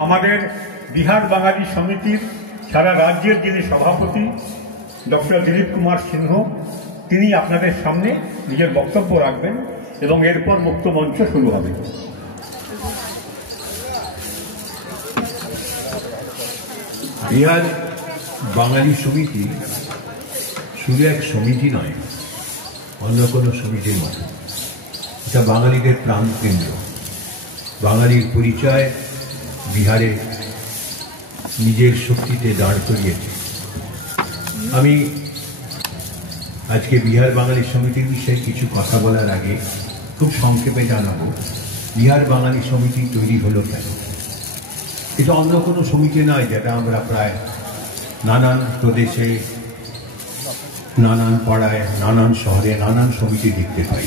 আমাদের বিহার বাঙালি সমিতির সারা রাজ্যের যিনি সভাপতি ডক্টর দিলীপ কুমার সিংহ, তিনি আপনাদের সামনে নিজের বক্তব্য রাখবেন এবং এরপর মুক্ত মঞ্চ শুরু হবে। বিহার বাঙালি সমিতি শুধু এক সমিতি নয়, অন্য কোনো সমিতির মতো এটা বাঙালিদের প্রাণকেন্দ্র। বাঙালির পরিচয় বিহারে নিজের শক্তিতে দাঁড় করিয়েছে। আমি আজকে বিহার বাঙালি সমিতির বিষয়ে কিছু কথা বলার আগে খুব সংক্ষেপে জানাবো বিহার বাঙালি সমিতি তৈরি হলো কেন। এটা অন্য কোনো সমিতি নয় যেটা আমরা প্রায় নানান প্রদেশে, নানান পাড়ায়, নানান শহরে নানান সমিতি দেখতে পাই।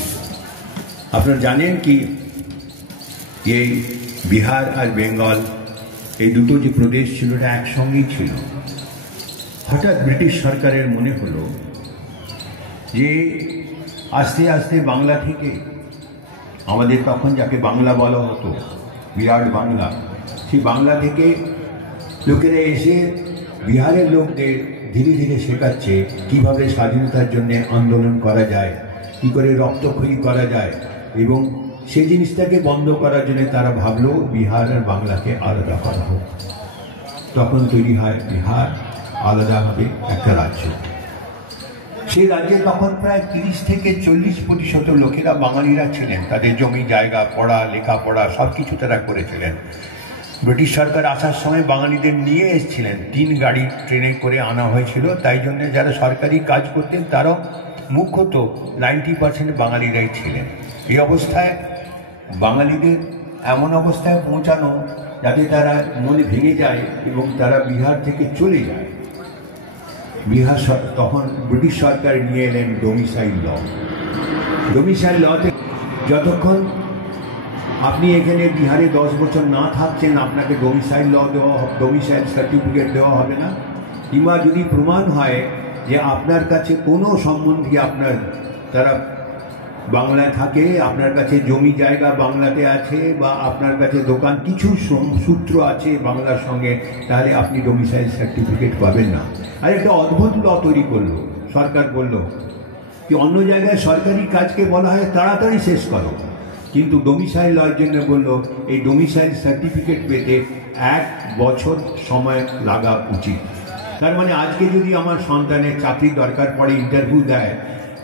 আপনারা জানেন কি এই বিহার আর বেঙ্গল এই দুটো যে প্রদেশ ছিল এটা একসঙ্গেই ছিল। হঠাৎ ব্রিটিশ সরকারের মনে হলো যে আস্তে আস্তে বাংলা থেকে, আমাদের তখন যাকে বাংলা বলা হতো বিরাট বাংলা, সেই বাংলা থেকে লোকেরা এসে বিহারের লোকদের ধীরে ধীরে শেখাচ্ছে কীভাবে স্বাধীনতার জন্য আন্দোলন করা যায়, কী করে রক্তক্ষয়ী করা যায়, এবং সেই জিনিসটাকে বন্ধ করার জন্য তারা ভাবলো বিহার আর বাংলাকে আলাদা করা হোক। তখন তৈরি হয় বিহার, আলাদা হবে একটা রাজ্য। সেই রাজ্যে তখন প্রায় 30 থেকে 40% লোকেরা বাঙালিরা ছিলেন। তাদের জমি জায়গা, পড়া লেখাপড়া সব কিছু তারা করেছিলেন। ব্রিটিশ সরকার আসার সময় বাঙালিদের নিয়ে এসেছিলেন, 3 গাড়ি ট্রেনে করে আনা হয়েছিল। তাই জন্য যারা সরকারি কাজ করতেন তারাও মুখ্যত 90% বাঙালিরাই ছিলেন। এই অবস্থায় বাঙালিদের এমন অবস্থায় পৌঁছানো যাতে তারা মনে ভেঙে যায় এবং তারা বিহার থেকে চলে যায়। বিহার তখন ব্রিটিশ সরকার নিয়ে এলেন ডোমিসাইল ল। ডোমিসাইল লতে যতক্ষণ আপনি এখানে বিহারে 10 বছর না থাকছেন আপনাকে ডোমিসাইল ল দেওয়া, ডোমিসাইল সার্টিফিকেট দেওয়া হবে না। কিংবা যদি প্রমাণ হয় যে আপনার কাছে কোনো সম্বন্ধী আপনার তারা বাংলায় থাকে, আপনার কাছে জমি জায়গা বাংলাতে আছে, বা আপনার কাছে দোকান কিছু সূত্র আছে বাংলার সঙ্গে, তাহলে আপনি ডোমিসাইল সার্টিফিকেট পাবেন না। আর একটা অদ্ভুত ল তৈরি করলো সরকার, বলল কি অন্য জায়গায় সরকারি কাজকে বলা হয় তাড়াতাড়ি শেষ করো, কিন্তু ডোমিসাইল লয়ের জন্য বললো এই ডোমিসাইল সার্টিফিকেট পেতে 1 বছর সময় লাগা উচিত। তার মানে আজকে যদি আমার সন্তানের চাকরি দরকার পড়ে, ইন্টারভিউ দেয়,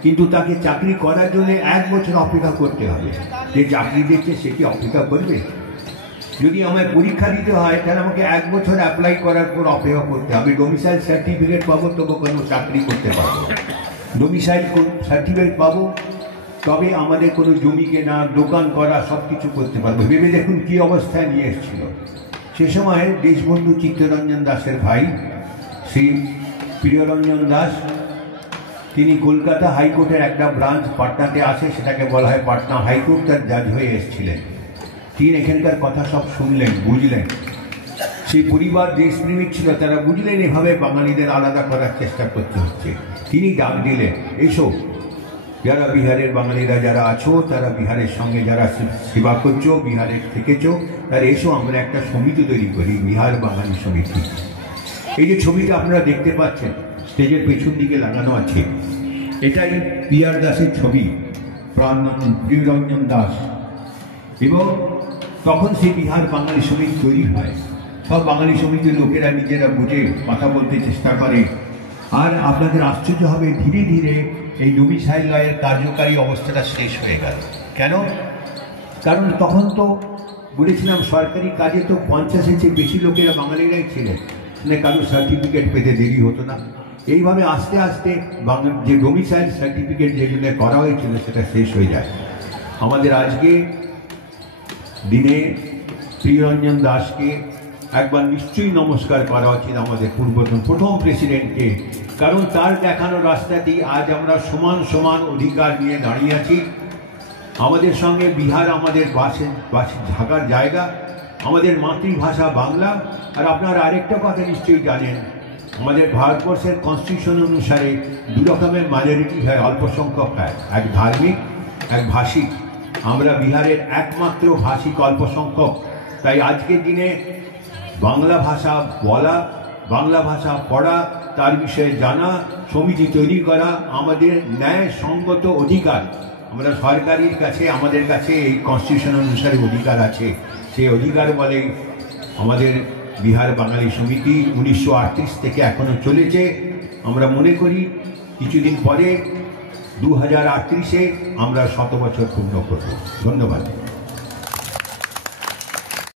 কিন্তু তাকে চাকরি করার জন্য 1 বছর অপেক্ষা করতে হবে। যে চাকরি দিচ্ছে সে কি অপেক্ষা করবে? যদি আমায় পরীক্ষা দিতে হয় তাহলে আমাকে 1 বছর অ্যাপ্লাই করার পর অপেক্ষা করতে হবে। ডোমিসাইল সার্টিফিকেট পাবো তবু কোনো চাকরি করতে পারবো। ডোমিসাইল সার্টিফিকেট পাবো তবে আমাদের কোনো জমি কেনা, দোকান করা সব কিছু করতে পারবো। ভেবে দেখুন কী অবস্থায় নিয়ে এসেছিল। সে সময় দেশবন্ধু চিত্তরঞ্জন দাসের ভাই শ্রী প্রিয়রঞ্জন দাস, তিনি কলকাতা হাইকোর্টের একটা ব্রাঞ্চ পাটনাতে আসে, সেটাকে বলা হয় পাটনা হাইকোর্ট, তার জাজ হয়ে এসেছিলেন। তিনি এখানকার কথা সব শুনলেন, বুঝলেন। সেই পরিবার দেশপ্রেমিক ছিল, তারা বুঝলেন এভাবে বাঙালিদের আলাদা করার চেষ্টা করতে হচ্ছে। তিনি ডাক দিলেন, এসো যারা বিহারের বাঙালিরা যারা আছো, তারা বিহারের সঙ্গে যারা সেবা করছো, বিহারের থেকেছো, তারা এসো আমরা একটা সমিতি তৈরি করি, বিহার বাঙালি সমিতি। এই যে ছবিটা আপনারা দেখতে পাচ্ছেন স্টেজের পেছন দিকে লাগানো আছে, এটাই পিআর দাসের ছবি, প্রিয়রঞ্জন দাস। এবং তখন সেই বিহার বাঙালি সমিতি তৈরি হয়। সব বাঙালি সমিতির লোকেরা নিজেরা বুঝে কথা বলতে চেষ্টা করে। আর আপনাদের আশ্চর্য হবে, ধীরে ধীরে এই ডোমিসাইল লয়ের কার্যকারী অবস্থাটা শেষ হয়ে গেল। কেন? কারণ তখন তো বলেছিলাম সরকারি কাজে তো 50-এর চেয়ে বেশি লোকেরা বাঙালিরাই ছিলেন, কারোর সার্টিফিকেট পেতে দেরি হতো না। এইভাবে আস্তে আস্তে যে ডোমিসাইল সার্টিফিকেট যেগুলো করা হয়েছিল সেটা শেষ হয়ে যায়। আমাদের আজকে দিনে প্রিয়রঞ্জন দাসকে একবার নিশ্চয়ই নমস্কার করা উচিত, আমাদের পূর্বতন প্রথম প্রেসিডেন্টকে। কারণ তার দেখানো রাস্তাতেই আজ আমরা সমান সমান অধিকার নিয়ে দাঁড়িয়ে আছি। আমাদের সঙ্গে বিহার আমাদের বাসে থাকার জায়গা, আমাদের মাতৃভাষা বাংলা। আর আপনারা আরেকটা কথা নিশ্চয়ই জানেন, আমাদের ভারতবর্ষের কনস্টিটিউশন অনুসারে 2 রকমের মাইনরিটি হয়, অল্প সংখ্যক হয়, এক ধার্মিক, এক ভাষিক। আমরা বিহারের একমাত্র ভাষিক অল্প সংখ্যক। তাই আজকের দিনে বাংলা ভাষা বলা, বাংলা ভাষা পড়া, তার বিষয়ে জানা, সমিতি তৈরি করা আমাদের ন্যায়সঙ্গত অধিকার। আমরা সরকারের কাছে, আমাদের কাছে এই কনস্টিটিউশন অনুসারে অধিকার আছে। সেই অধিকার বলে আমাদের বিহার বাঙালি সমিতি 1938 থেকে এখনো চলেছে। আমরা মনে করি কিছুদিন পরে 2038-এ আমরা 100 বছর পূর্ণ করব। ধন্যবাদ।